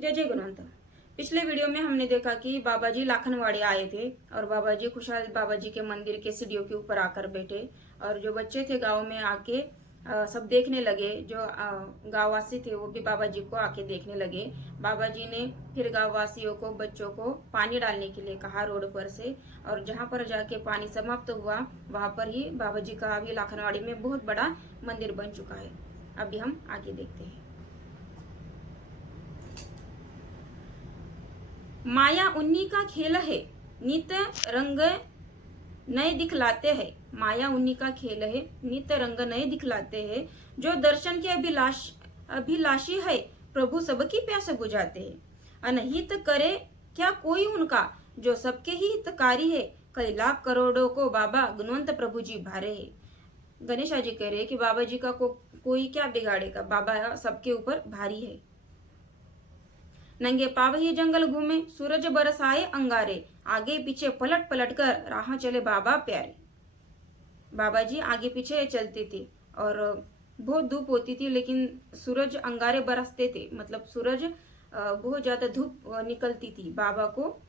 जय जय गुणवंत। पिछले वीडियो में हमने देखा कि बाबा जी लाखनवाड़ी आए थे और बाबा जी खुशहाल बाबा जी के मंदिर के सीढ़ियों के ऊपर आकर बैठे और जो बच्चे थे गांव में आके सब देखने लगे। जो गांव वासी थे वो भी बाबा जी को आके देखने लगे। बाबा जी ने फिर गांव वासियों को बच्चों को पानी डालने के लिए कहा रोड पर से, और जहां पर जाके पानी समाप्त हुआ वहां पर ही बाबा जी का अभी लाखनवाड़ी में बहुत बड़ा मंदिर बन चुका है। अभी हम आगे देखते हैं। माया उन्हीं का खेल है, नित रंग नए दिखलाते हैं। माया उन्हीं का खेल है, नित रंग नए दिखलाते हैं। जो दर्शन के अभिलाषी है, प्रभु सबकी प्यास बुझाते हैं। अनहित करे क्या कोई उनका, जो सबके ही हितकारी है। कई लाख करोड़ों को बाबा गुणवंत प्रभु जी भारे है। गणेशा जी कह रहे कि बाबा जी का कोई क्या बिगाड़ेगा, बाबा सबके ऊपर भारी है। नंगे पाव ही जंगल घूमे, सूरज बरसाए अंगारे। आगे पीछे पलट पलट कर राह चले बाबा प्यारे। बाबा जी आगे पीछे चलते थे और बहुत धूप होती थी, लेकिन सूरज अंगारे बरसते थे। मतलब सूरज बहुत ज्यादा धूप निकलती थी, बाबा को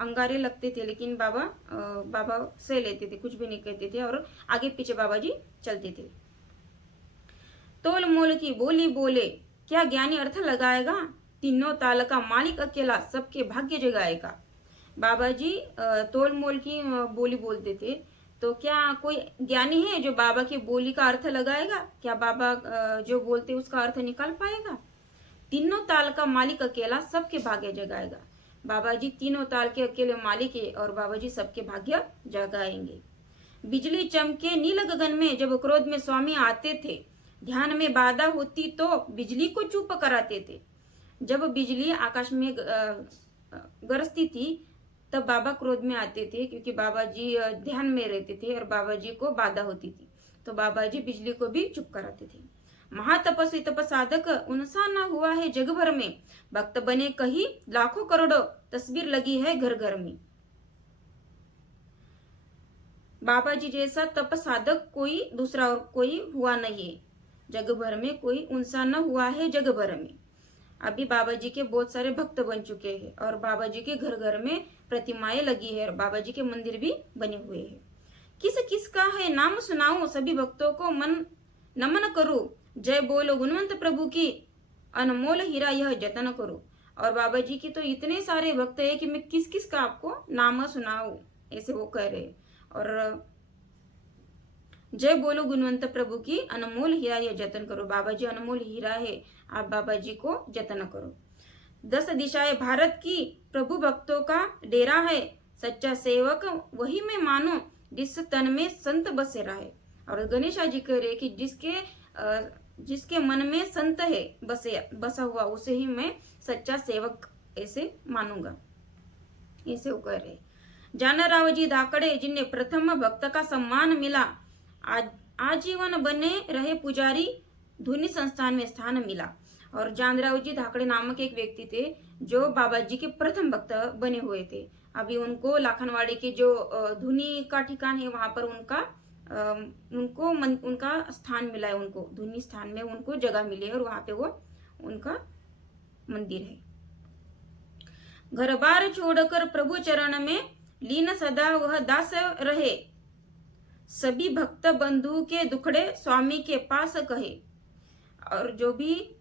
अंगारे लगते थे, लेकिन बाबा सह लेते थे, कुछ भी नहीं कहते थे और आगे पीछे बाबा जी चलते थे। तोल मोल की बोली बोले, क्या ज्ञानी अर्थ लगाएगा। तीनों ताल का मालिक अकेला, सबके भाग्य जगाएगा। बाबा जी तोल मोल की बोली बोलते थे, तो क्या कोई ज्ञानी है जो बाबा की बोली का अर्थ लगाएगा। क्या बाबा जो बोलते उसका अर्थ निकाल पाएगा। तीनों ताल का मालिक अकेला, सबके भाग्य जगाएगा। बाबा जी तीनों ताल के अकेले मालिक है और बाबा जी सबके भाग्य जगाएंगे। बिजली चमके नील गगन में, जब क्रोध में स्वामी आते थे। ध्यान में बाधा होती तो बिजली को चुप कराते थे। जब बिजली आकाश में गरजती थी तब बाबा क्रोध में आते थे, क्योंकि बाबा जी ध्यान में रहते थे और बाबा जी को बाधा होती थी, तो बाबा जी बिजली को भी चुप कराते थे। महातपस्वी तप साधक उनसा ना हुआ है जग भर में। भक्त बने कहीं लाखों करोड़ों, तस्वीर लगी है घर घर में। बाबा जी जैसा तप साधक कोई दूसरा और कोई हुआ नहीं है जग भर में, कोई उनसा न हुआ है जग भर में। अभी बाबा जी के बहुत सारे भक्त बन चुके हैं और बाबा जी के घर घर में प्रतिमाएं लगी है और बाबा जी के मंदिर भी बने हुए हैं। किस किस का है नाम सुनाऊं, सभी भक्तों को मन नमन करूं। जय बोलो गुणवंत प्रभु की, अनमोल हीरा यह जतन करो। और बाबा जी के तो इतने सारे भक्त है कि मैं किस किस का आपको नाम सुनाऊं, ऐसे वो कह रहे। और जय बोलो गुणवंत प्रभु की, अनमोल हीरा यह जतन करो। बाबा जी अनमोल हीरा है, आप बाबा जी को जतन करो। 10 दिशाएं भारत की, प्रभु भक्तों का डेरा है। सच्चा सेवक वही मैं मानो, जिस तन में संत बसे रहे। और गणेशा जी कह रहे कि जिसके मन में संत है बसा हुआ, उसे ही मैं सच्चा सेवक ऐसे मानूंगा, ऐसे वो कह रहे। जानराव जी धाकड़े, जिन्हें प्रथम भक्त का सम्मान मिला। आजीवन बने रहे पुजारी, धुनी संस्थान में स्थान मिला। और जानराव जी धाकड़े नामक एक व्यक्ति थे जो बाबा जी के प्रथम भक्त बने हुए थे। अभी उनको लाखनवाड़ी के जो धुनी का ठिकान है वहां पर उनका स्थान मिला है। उनको धुनी स्थान में उनको जगह मिली है और वहां पे वो उनका मंदिर है। घर बार छोड़कर प्रभु चरण में लीन सदा वह दास रहे। सभी भक्त बंधु के दुखड़े स्वामी के पास कहे। और जो भी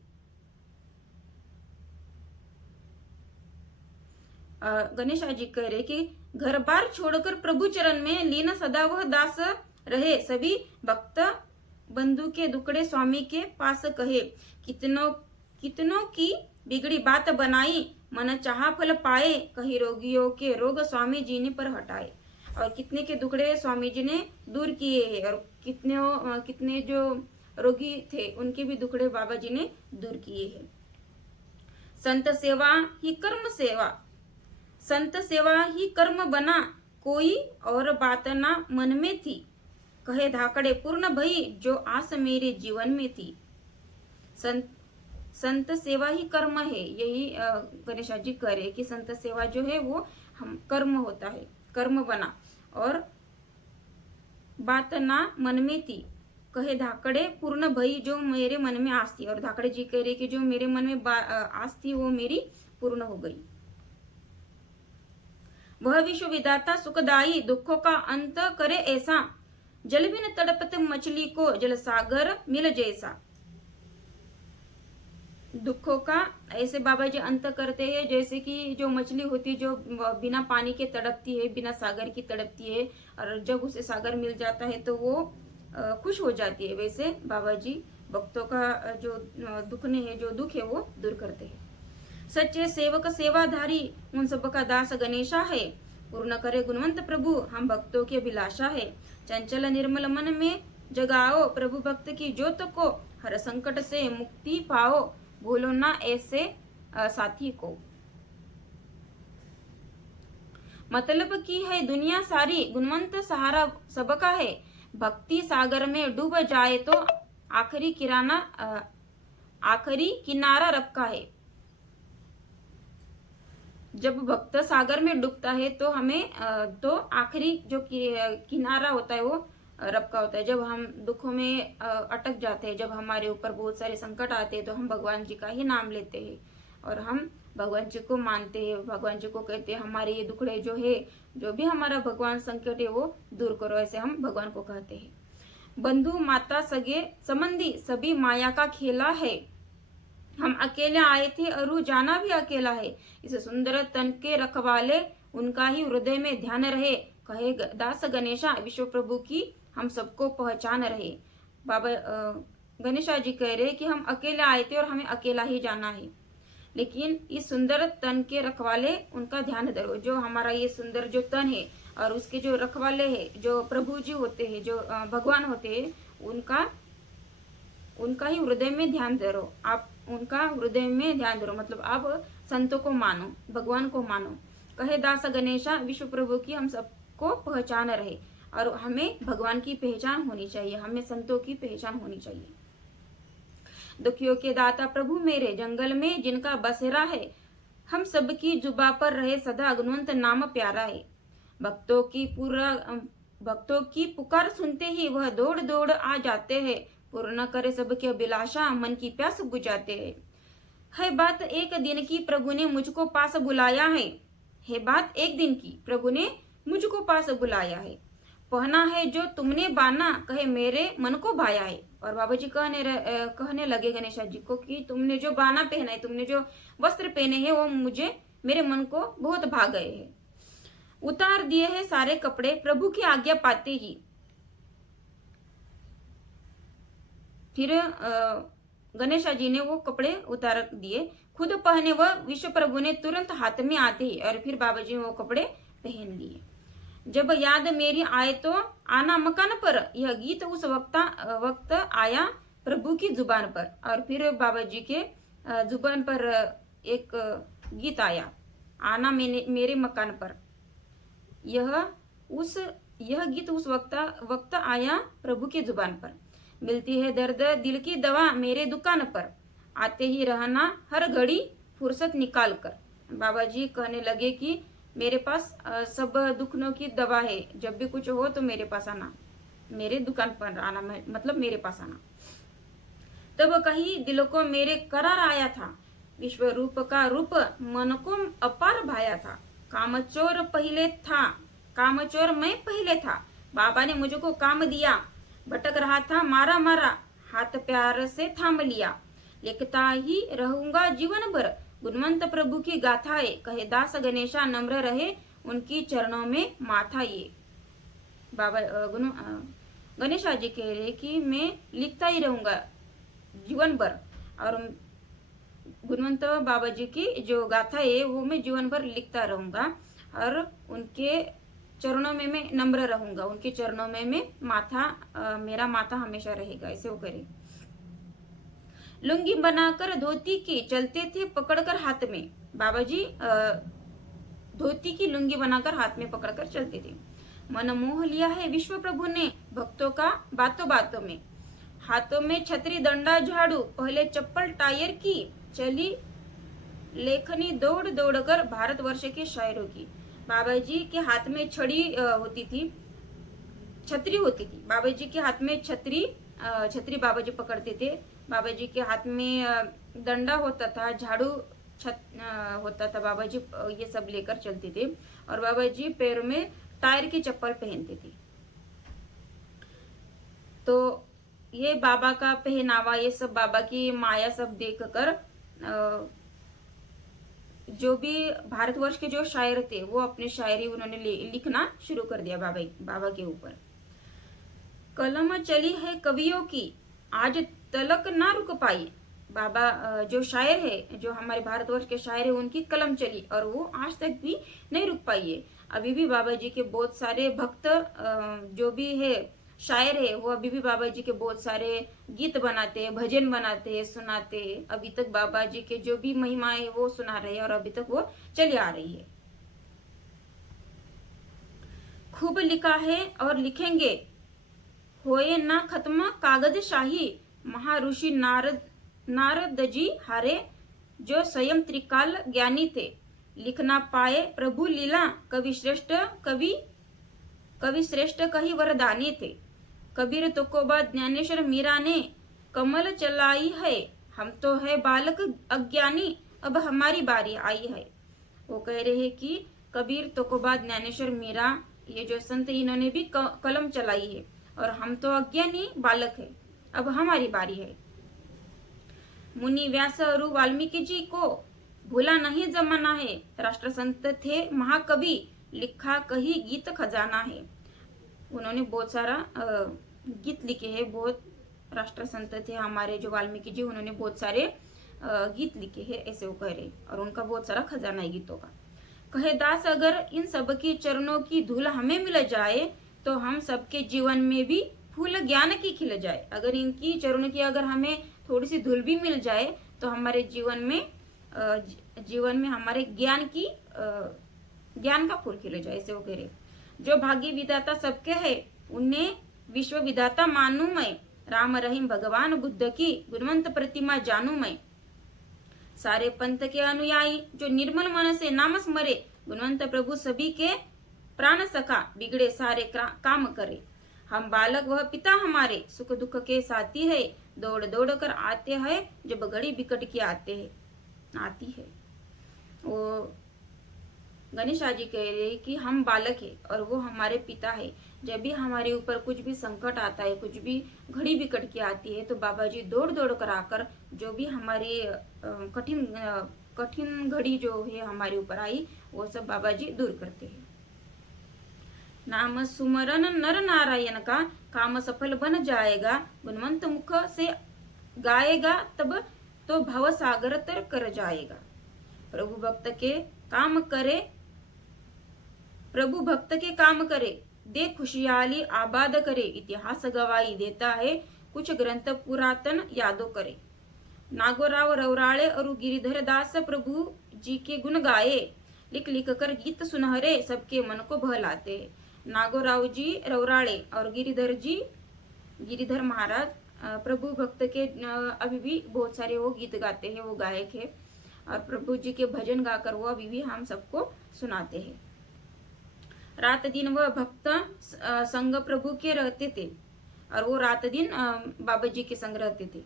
गणेशा जी कह रहे कि घर बार छोड़कर प्रभु चरण में लीन सदा वह दास रहे। सभी भक्त बंधु के दुखड़े स्वामी के पास कहे। कितनों की बिगड़ी बात बनाई, मन चाहा फल पाए। कहीं रोगियों के रोग स्वामी जी ने पर हटाए। और कितने के दुखड़े स्वामी जी ने दूर किए हैं और कितने जो रोगी थे उनके भी दुखड़े बाबा जी ने दूर किए हैं। संत सेवा ही कर्म सेवा, संत सेवा ही कर्म बना। कोई और बात ना मन में थी, कहे धाकड़े पूर्ण भई जो आस मेरे जीवन में थी। संत सेवा ही कर्म है, यही गणेशा जी कह रहे कि संत सेवा जो है वो हम कर्म होता है, कर्म बना। और बात ना मन में थी, कहे धाकड़े पूर्ण भई जो मेरे मन में आस थी। और धाकड़े जी कह रहे कि जो मेरे मन में आस थी वो मेरी पूर्ण हो गई। वह विश्व विधाता सुखदाई दुखों का अंत करे ऐसा, जल बिन तड़पत मछली को जल सागर मिल जैसा। दुखों का ऐसे बाबा जी अंत करते हैं जैसे कि जो मछली होती है जो बिना पानी के तड़पती है, बिना सागर की तड़पती है, और जब उसे सागर मिल जाता है तो वो खुश हो जाती है। वैसे बाबा जी भक्तों का जो दुख है वो दूर करते हैं। सच्चे सेवक सेवाधारी उन सब का दास गणेशा है, पूर्ण करे गुणवंत प्रभु हम भक्तों की अभिलाषा है। चंचल निर्मल मन में जगाओ प्रभु भक्त की ज्योत को, हर संकट से मुक्ति पाओ भूलो ना ऐसे साथी को। मतलब की है दुनिया सारी गुणवंत सहारा सबका है, भक्ति सागर में डूब जाए तो आखिरी किनारा रखा है। जब भक्त सागर में डूबता है तो हमें तो आखिरी जो किनारा होता है वो रब का होता है। जब हम दुखों में अटक जाते हैं, जब हमारे ऊपर बहुत सारे संकट आते हैं तो हम भगवान जी का ही नाम लेते हैं और हम भगवान जी को मानते हैं, भगवान जी को कहते हैं हमारे ये दुखड़े जो है, जो भी हमारा भगवान संकट है वो दूर करो, ऐसे हम भगवान को कहते हैं। बंधु माता सगे संबंधी सभी माया का खेला है, हम अकेले आए थे और जाना भी अकेला है। इस सुंदर तन के रखवाले उनका ही हृदय में ध्यान रहे, कहे दास गणेशा विश्व प्रभु की हम सबको पहचान रहे। बाबा गणेशा जी कह रहे कि हम अकेले आए थे और हमें अकेला ही जाना है, लेकिन इस सुंदर तन के रखवाले उनका ध्यान धरो। जो हमारा ये सुंदर जो तन है और उसके जो रखवाले है, जो प्रभु जी होते हैं, जो भगवान होते हैं, उनका ही हृदय में ध्यान धरो। आप उनका हृदय में ध्यान धरो, मतलब आप संतों को मानो, भगवान को मानो। कहे दास गणेशा विश्व प्रभु की हम सबको पहचान रहे, और हमें भगवान की पहचान होनी चाहिए, हमें संतों की पहचान होनी चाहिए। दुखियों के दाता प्रभु मेरे जंगल में जिनका बसेरा है, हम सबकी जुबा पर रहे सदा गुणवंत नाम प्यारा है। भक्तों की पुकार सुनते ही वह दौड़ दौड़ आ जाते हैं, पूर्ण करे सबकी अभिलाषा मन की प्यास बुझाते हैं। है बात एक दिन की प्रभु ने मुझको पास बुलाया है बात एक दिन की प्रभु ने मुझको पास बुलाया है। पहना है जो तुमने बाना कहे मेरे मन को भाया है। और बाबा जी कहने लगे गणेशा जी को कि तुमने जो बाना पहना है, तुमने जो वस्त्र पहने हैं वो मेरे मन को बहुत भा गए हैं। उतार दिए हैं सारे कपड़े प्रभु की आज्ञा पाते ही। फिर गणेशा जी ने वो कपड़े उतार दिए, खुद पहने वह विश्व प्रभु ने तुरंत हाथ में आते ही, और फिर बाबा जी वो कपड़े पहन लिए। जब याद मेरी आए तो आना मकान पर, यह गीत उस वक्त आया प्रभु की जुबान पर। और फिर बाबा जी के जुबान पर एक गीत आया, आना मेरे मकान पर। यह गीत उस वक्त आया प्रभु की जुबान पर। मिलती है दर्द दिल की दवा मेरे दुकान पर, आते ही रहना हर घड़ी फुर्सत निकाल कर। बाबा जी कहने लगे कि मेरे पास सब दुखों की दवा है, जब भी कुछ हो तो मेरे पास आना, मेरे दुकान पर आना, मतलब मेरे पास आना। तब कहीं दिल को मेरे करार आया था, विश्व रूप का रूप मन को अपार भाया था। कामचोर मैं पहले था, बाबा ने मुझको काम दिया। भटक रहा था मारा मारा, हाथ प्यार से थाम लिया। लिखता ही रहूंगा जीवन भर गुणवंत प्रभु की गाथाएं, कहे दास गणेशा नम्र रहे उनकी चरणों में माथा ये। बाबा गणेशा जी कह रहे कि मैं लिखता ही रहूंगा जीवन भर, और गुणवंत बाबा जी की जो गाथा है वो मैं जीवन भर लिखता रहूंगा, और उनके चरणों में मैं नम्र रहूंगा, उनके चरणों में मैं मेरा माथा हमेशा रहेगा, ऐसे वो करे। लुंगी बनाकर धोती की चलते थे पकड़कर हाथ में। बाबा जी धोती की लुंगी बनाकर हाथ में पकड़कर चलते थे। मन मोह लिया है विश्व प्रभु ने भक्तों का बातों बातों में। हाथों में छतरी डंडा झाड़ू, पहले चप्पल टायर की, चली लेखनी दौड़ दौड़ कर भारतवर्ष के शायरों की। बाबा जी के हाथ में छड़ी होती थी, छतरी होती थी। बाबा जी के हाथ में छतरी छतरी बाबा जी पकड़ते थे। बाबा जी के हाथ में डंडा होता था, झाड़ू होता था। बाबा जी ये सब लेकर चलते थे और बाबा जी पैरों में टायर की चप्पल पहनते थे। तो ये बाबा का पहनावा, ये सब बाबा की माया सब देखकर जो भी भारतवर्ष के जो शायर थे वो अपनी शायरी उन्होंने लिखना शुरू कर दिया बाबा के ऊपर। कलम चली है कवियों की, आज तलक ना रुक पाई। बाबा जो शायर है, जो हमारे भारतवर्ष के शायर है, उनकी कलम चली और वो आज तक भी नहीं रुक पाई है। अभी भी बाबा जी के बहुत सारे भक्त जो भी है शायर है, वो अभी भी बाबा जी के बहुत सारे गीत बनाते हैं, भजन बनाते हैं, सुनाते हैं। अभी तक बाबा जी के जो भी महिमा है वो सुना रहे हैं और अभी तक वो चली आ रही है। खूब लिखा है और लिखेंगे, होए ना खत्म कागज शाही। महाऋषि नारद जी हारे, जो स्वयं त्रिकाल ज्ञानी थे। लिखना पाए प्रभु लीला, कवि श्रेष्ठ कही वरदानी थे। कबीर तुकोबा ज्ञानेश्वर मीरा ने कमल चलाई है। हम तो है बालक अज्ञानी, अब हमारी बारी आई है। वो कह रहे हैं कि कबीर तुकोबा ज्ञानेश्वर मीरा, ये जो संत, इन्होंने भी कलम चलाई है और हम तो अज्ञानी बालक है, अब हमारी बारी है। मुनि व्यास और वाल्मीकि जी को भूला नहीं जमाना है। राष्ट्र संत थे महाकवि, लिखा कही गीत खजाना है। उन्होंने बहुत सारा गीत लिखे हैं। बहुत राष्ट्र संत थे हमारे जो वाल्मीकि जी, उन्होंने बहुत सारे गीत लिखे हैं, ऐसे वो कह रहे, और उनका बहुत सारा खजाना है गीतों का। कहे दास, अगर इन सब की चरणों की धूल हमें मिल जाए तो हम सबके जीवन में भी फूल ज्ञान की खिल जाए। अगर इनकी चरणों की अगर हमें थोड़ी सी धूल भी मिल जाए तो हमारे जीवन में हमारे ज्ञान का फूल खिल जाए, ऐसे वो कह रहे। जो भाग्य विधाता सबके है, उन्हें विश्व विधाता मानू मैं। राम रहीम भगवान बुद्ध की गुणवंत प्रतिमा जानू मैं। सारे पंथ के अनुयायी जो निर्मल मन से नाम स्मरे, गुणवंत प्रभु सभी के प्राण सखा, बिगड़े सारे काम करे। हम बालक वह पिता हमारे, सुख दुख के साथी है। दौड़ दौड़ कर आते हैं जब घड़ी बिकट की आती है। वो गणेशा जी कह रहे कि हम बालक है और वो हमारे पिता है। जब भी हमारे ऊपर कुछ भी संकट आता है, कुछ भी घड़ी बिकट की आती है, तो बाबा जी दौड़ दौड़ कर आकर जो भी हमारी कठिन घड़ी जो है हमारे ऊपर आई, वो सब बाबा जी दूर करते हैं। नाम सुमरन नर नारायण का, काम सफल बन जाएगा। गुणवंत मुख से गाएगा, तब तो भव सागर तर कर जाएगा। प्रभु भक्त के काम करे, दे खुशहाली आबाद करे। इतिहास गवाही देता है, कुछ ग्रंथ पुरातन यादों करे। नागोराव रवराळे और गिरिधर दास प्रभु जी के गुण गाए। लिख लिख कर गीत सुनहरे, सबके मन को बहलाते। नागोराव जी रवराळे और गिरिधर महाराज प्रभु भक्त के अभी भी बहुत सारे वो गीत गाते हैं, वो गायक है, और प्रभु जी के भजन गाकर वो अभी भी हम सबको सुनाते हैं। रात दिन वह भक्त संग प्रभु के रहते थे और वो रात दिन बाबा जी के संग रहते थे।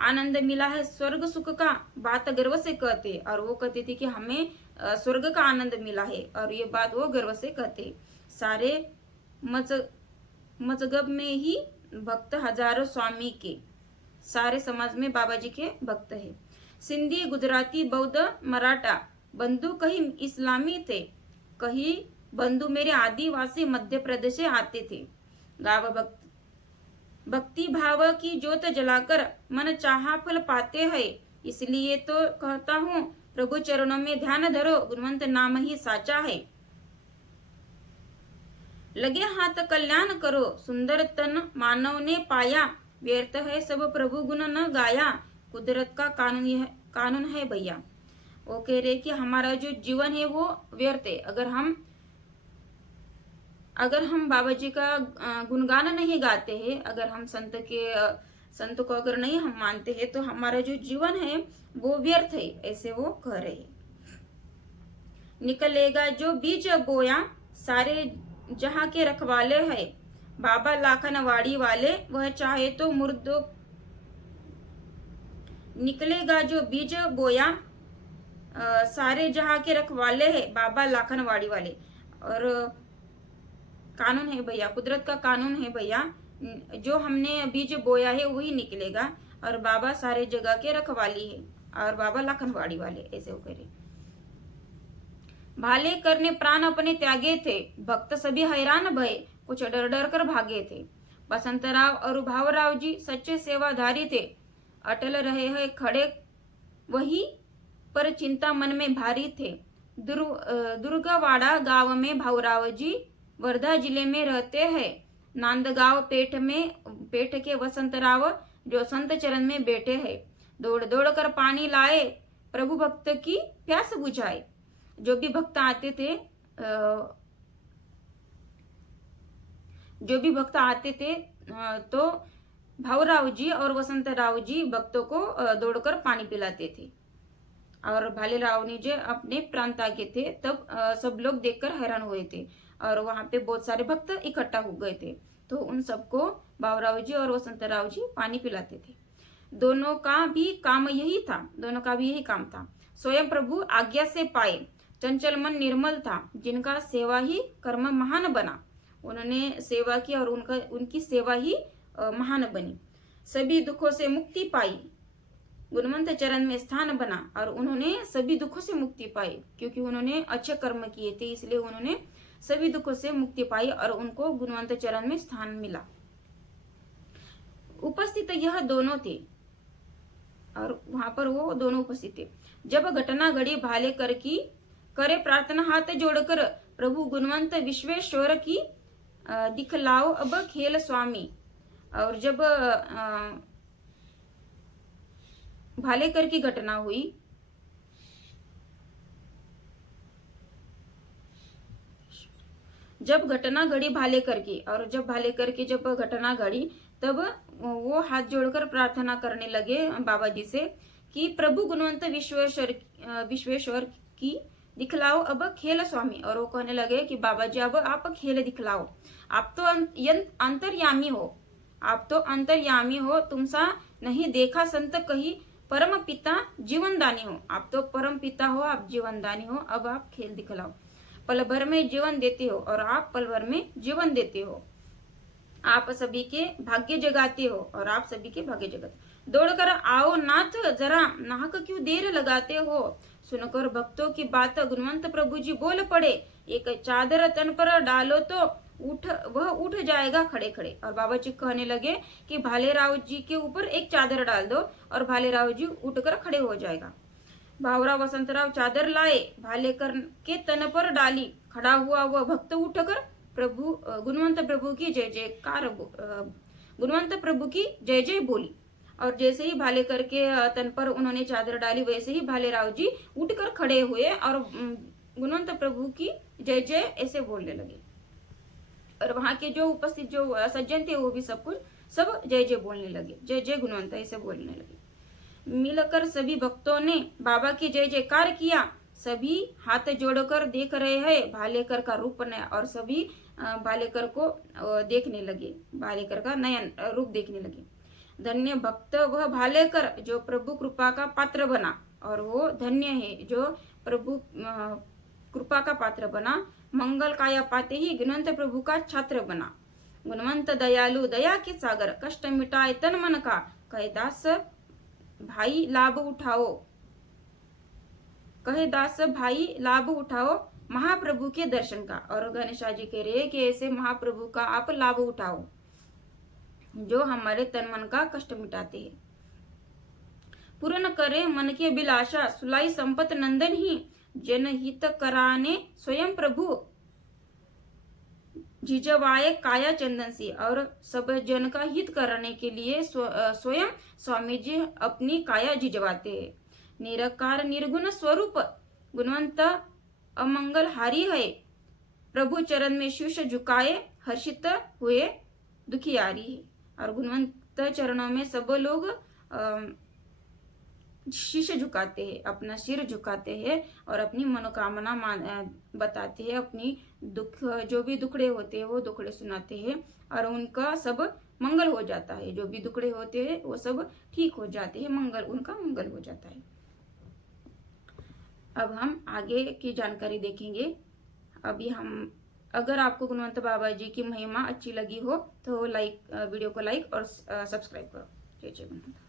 आनंद मिला है स्वर्ग सुख का, बात गर्व से कहते, और वो कहते थे कि हमें स्वर्ग का आनंद मिला है, और ये बात वो गर्व से कहते। सारे मजहब में ही भक्त हजारों स्वामी के, सारे समाज में बाबा जी के भक्त है। सिंधी, गुजराती, बौद्ध, मराठा बंधु कहीं इस्लामी थे, कहीं बंधु मेरे आदिवासी मध्य प्रदेश से आते थे। गाव भक्ति भाव की ज्योत जलाकर मन चाहा फल पाते हैं। इसलिए तो कहता हूँ, प्रभु चरणों में ध्यान धरो, गुणवंत नाम ही साचा है। लगे हाथ कल्याण करो, सुंदर तन मानव ने पाया। व्यर्थ है सब प्रभु गुण न गाया, कुदरत का कानून है भैया। वो कह रहे कि हमारा जो जीवन है वो व्यर्थ है। अगर हम बाबा जी का गुणगान नहीं गाते हैं, अगर हम संत को अगर नहीं हम मानते हैं, तो हमारा जो जीवन है वो व्यर्थ है, ऐसे वो कह रहे। निकलेगा जो बीज बोया, सारे जहां के रखवाले है। बाबा लाखनवाड़ी वाले, वह चाहे तो मुर्दों निकलेगा जो बीज बोया, सारे जहां के रखवाले है बाबा लाखनवाड़ी वाले। और कानून है भैया, कुदरत का कानून है भैया, जो हमने बीज बोया है वही निकलेगा, और बाबा सारे जगह के रखवाली है, और बाबा लाखनवाड़ी वाले, ऐसे वो करे। भाले करने प्राण अपने त्यागे थे, भक्त सभी हैरान भये, कुछ डर डर कर भागे थे। बसंतराव और भावराव जी सच्चे सेवाधारी थे, अटल रहे हैं खड़े वही, पर चिंता मन में भारी थे। दुर्गावाड़ा गांव में भावराव जी वर्धा जिले में रहते हैं। नांदगांव पेठ के वसंतराव जो संत चरण में बैठे हैं। दौड़ दौड़ कर पानी लाए, प्रभु भक्त की प्यास बुझाए। जो भी भक्त आते थे तो भावराव जी और वसंतराव जी भक्तों को दौड़कर पानी पिलाते थे। और भालेराव ने जो अपने प्रांत आगे थे, तब सब लोग देखकर हैरान हुए थे, और वहां पे बहुत सारे भक्त इकट्ठा हो गए थे, तो उन सबको भावराव जी और वसंतराव जी पानी पिलाते थे। दोनों का भी काम यही था। स्वयं प्रभु आज्ञा से पाए, चंचल मन निर्मल था, जिनका सेवा ही कर्म महान बना। उन्होंने सेवा की और उनकी सेवा ही महान बनी। सभी दुखों से मुक्ति पाई, गुणवंत चरण में स्थान बना, और उन्होंने सभी दुखों से मुक्ति पाई, क्योंकि उन्होंने अच्छे कर्म किए थे, इसलिए उन्होंने सभी दुखों से मुक्ति पाई और उनको गुणवंत चरण में स्थान मिला। उपस्थित यह दोनों थे, और वहां पर वो दोनों उपस्थित थे। जब घटना घड़ी भालेकर की करे प्रार्थना हाथ जोड़कर, प्रभु गुणवंत विश्वेश्वर की दिखलाओ अब खेल स्वामी। और जब भालेकर की घटना हुई, जब घटना घड़ी भालेकर की, और जब भालेकर की जब घटना घड़ी, तब वो हाथ जोड़कर प्रार्थना करने लगे बाबा जी से कि प्रभु गुणवंत विश्वेश्वर की दिखलाओ अब खेल स्वामी। और वो कहने लगे कि बाबा जी अब आप खेल दिखलाओ, आप तो अंतर्यामी हो, तुमसा नहीं देखा संत कही, परम पिता जीवनदानी हो। आप तो परम पिता हो, आप जीवनदानी हो, अब आप खेल दिखलाओ। पल भर में जीवन देते हो, और आप पल भर में जीवन देते हो। आप सभी के भाग्य जगाते हो, और आप सभी के भाग्य जगाते। दौड़कर आओ नाथ, जरा नाहक क्यों देर लगाते हो। सुनकर भक्तों की बात गुणवंत प्रभु जी बोल पड़े, एक चादर तन पर डालो तो वह उठ जाएगा खड़े खड़े। और बाबा जी कहने लगे कि भालेराव जी के ऊपर एक चादर डाल दो, और भालेराव जी उठकर खड़े हो जाएगा। भावराव वसंतराव चादर लाए, भालेकर के तन पर डाली, खड़ा हुआ वह भक्त उठकर गुणवंत प्रभु की जय जय बोली। और जैसे ही भालेकर के तन पर उन्होंने चादर डाली, वैसे ही भालेराव जी उठकर खड़े हुए और गुणवंत प्रभु की जय जय ऐसे बोलने लगे। और वहां के जो उपस्थित जो सज्जन थे, वो भी सब जय जय बोलने लगे, जय जय गुणवंत ऐसे बोलने लगे। मिलकर सभी भक्तों ने बाबा की जय जयकार किया। सभी हाथ जोड़कर देख रहे हैं भालेकर का रूप नया, और सभी भालेकर को देखने लगे, भालेकर का नयन रूप देखने लगे। धन्य भक्त वह भालेकर जो प्रभु कृपा का पात्र बना, और वो धन्य है जो प्रभु कृपा का पात्र बना। मंगल काया पाते ही गुणवंत प्रभु का छात्र बना। गुणवंत दयालु दया के सागर, कष्ट मिटाए तन मन का, कहे दास भाई लाभ उठाओ, कहे दास भाई लाभ उठाओ महाप्रभु के दर्शन का। और गणेशा जी कह रहे हैं कि ऐसे महाप्रभु का आप लाभ उठाओ, जो हमारे तन मन का कष्ट मिटाते हैं। पूर्ण करे मन की अभिलाषा, सुलाई संपत नंदन ही, जनहित कराने स्वयं प्रभु झिझवाए काया चंदन सी। और सब जन का हित करने के लिए स्वयं स्वामी जी अपनी काया झिझवाते हैं। निरकार निर्गुण स्वरूप गुणवंत अमंगल हारी है, प्रभु चरण में शीश झुकाए हर्षित हुए दुखियारी है। और गुणवंत चरणों में सब लोग शीश झुकाते हैं, अपना सिर झुकाते हैं और अपनी मनोकामना बताते हैं, अपनी दुख जो भी दुखड़े होते हैं वो दुखड़े सुनाते हैं और उनका सब मंगल हो जाता है। जो भी दुखड़े होते हैं वो सब ठीक हो जाते हैं, उनका मंगल हो जाता है। अब हम आगे की जानकारी देखेंगे। अभी हम अगर आपको गुणवंत बाबा जी की महिमा अच्छी लगी हो तो वीडियो को लाइक और सब्सक्राइब करो। जय जय गुणवंत।